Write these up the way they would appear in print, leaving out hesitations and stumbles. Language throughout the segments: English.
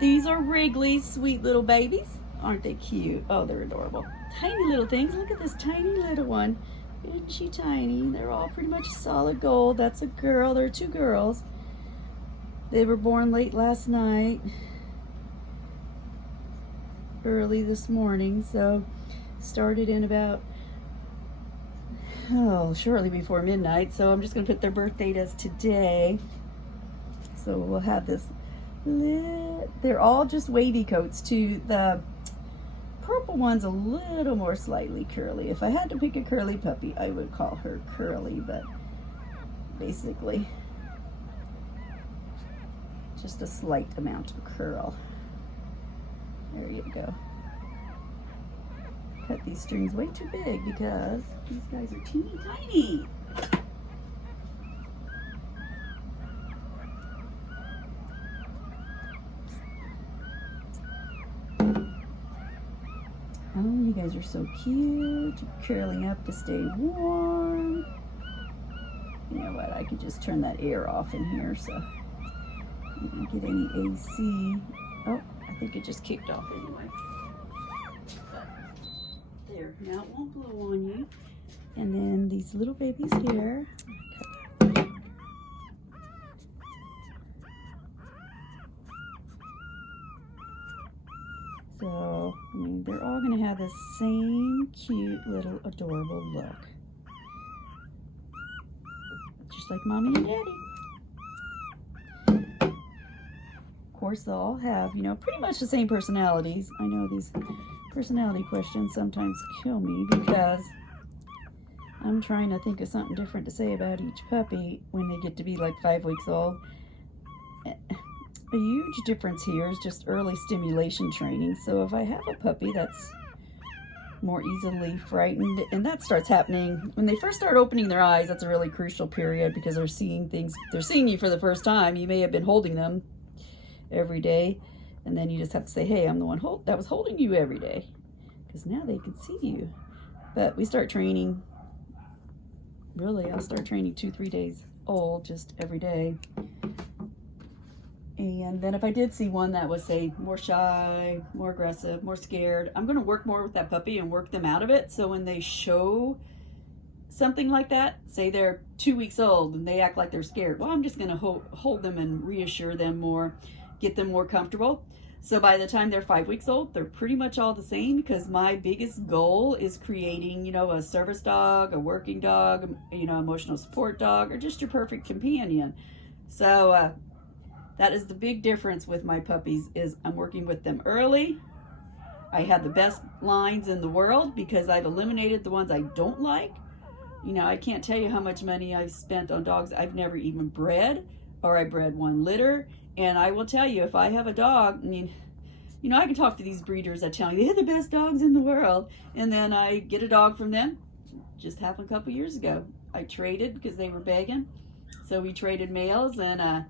These are Wrigley's sweet little babies. Aren't they cute? Oh, they're adorable. Tiny little things. Look at this tiny little one. Isn't she tiny? They're all pretty much solid gold. That's a girl. There are two girls. They were born late last night, early this morning, so started in about, shortly before midnight. So I'm just going to put their birth date as today. So we'll have this. They're all just wavy coats too. The purple one's a little more slightly curly. If I had to pick a curly puppy, I would call her Curly, but basically just a slight amount of curl. There you go. Cut these strings way too big because these guys are teeny tiny. Oh, you guys are so cute. You're curling up to stay warm. You know what? I could just turn that air off in here so you don't get any AC. Oh, I think it just kicked off anyway. But there, now it won't blow on you. And then these little babies here. So, I mean, they're all going to have the same cute little adorable look. Just like Mommy and Daddy. Of course, they'll all have, you know, pretty much the same personalities. I know these personality questions sometimes kill me because I'm trying to think of something different to say about each puppy when they get to be like 5 weeks old. A huge difference here is just early stimulation training. So if I have a puppy that's more easily frightened, and that starts happening when they first start opening their eyes, that's a really crucial period because they're seeing things, they're seeing you for the first time. You may have been holding them every day, and then you just have to say, hey, I'm the one that was holding you every day, because now they can see you. But we start training, really, I'll start training 2-3 days old, just every day. And then if I did see one that was, say, more shy, more aggressive, more scared, I'm going to work more with that puppy and work them out of it. So when they show something like that, say they're 2 weeks old and they act like they're scared, well, I'm just going to hold them and reassure them more, get them more comfortable. So by the time they're 5 weeks old, they're pretty much all the same, because my biggest goal is creating, you know, a service dog, a working dog, you know, emotional support dog, or just your perfect companion. So, that is the big difference with my puppies, is I'm working with them early. I have the best lines in the world because I've eliminated the ones I don't like. You know, I can't tell you how much money I've spent on dogs I've never even bred, or I bred one litter. And I will tell you, if I have a dog, I mean, you know, I can talk to these breeders that tell me they're the best dogs in the world. And then I get a dog from them. Just happened a couple years ago. I traded because they were begging. So we traded males, and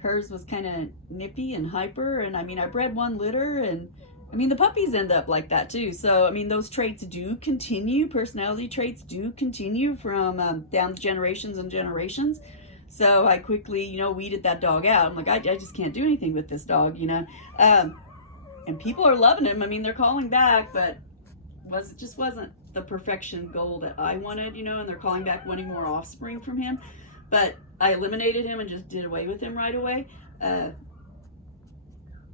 hers was kind of nippy and hyper, and I mean, I bred one litter, and I mean, the puppies end up like that too. So, I mean, those traits do continue, personality traits do continue from down generations and generations. So I quickly, you know, weeded that dog out. I'm like, I just can't do anything with this dog, you know. And people are loving him. I mean, they're calling back, but it just wasn't the perfection goal that I wanted, you know, and they're calling back wanting more offspring from him. But I eliminated him and just did away with him right away.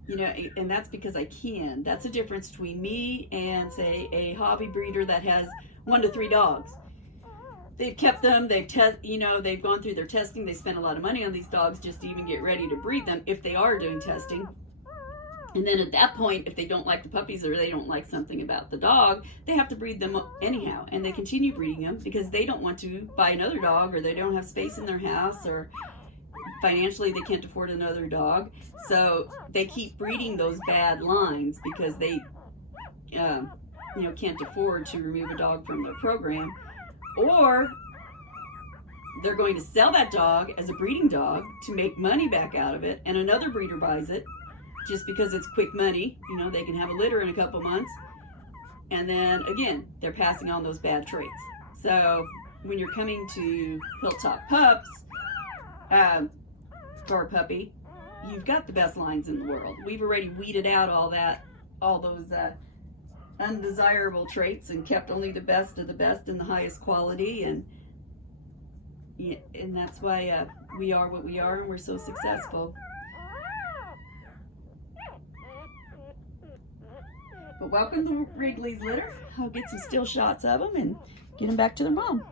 You know, and that's because I can. That's the difference between me and, say, a hobby breeder that has 1 to 3 dogs. They've kept them, they've gone through their testing, they spent a lot of money on these dogs just to even get ready to breed them if they are doing testing. And then at that point, if they don't like the puppies or they don't like something about the dog, they have to breed them anyhow. And they continue breeding them because they don't want to buy another dog, or they don't have space in their house, or financially they can't afford another dog. So they keep breeding those bad lines because they can't afford to remove a dog from their program. Or they're going to sell that dog as a breeding dog to make money back out of it, and another breeder buys it just because it's quick money. You know, they can have a litter in a couple months, and then again, they're passing on those bad traits. So when you're coming to Hilltop Pups for a puppy, you've got the best lines in the world. We've already weeded out all those undesirable traits and kept only the best of the best and the highest quality, and that's why we are what we are and we're so successful. But welcome to Wrigley's litter. I'll get some still shots of them and get them back to their mom.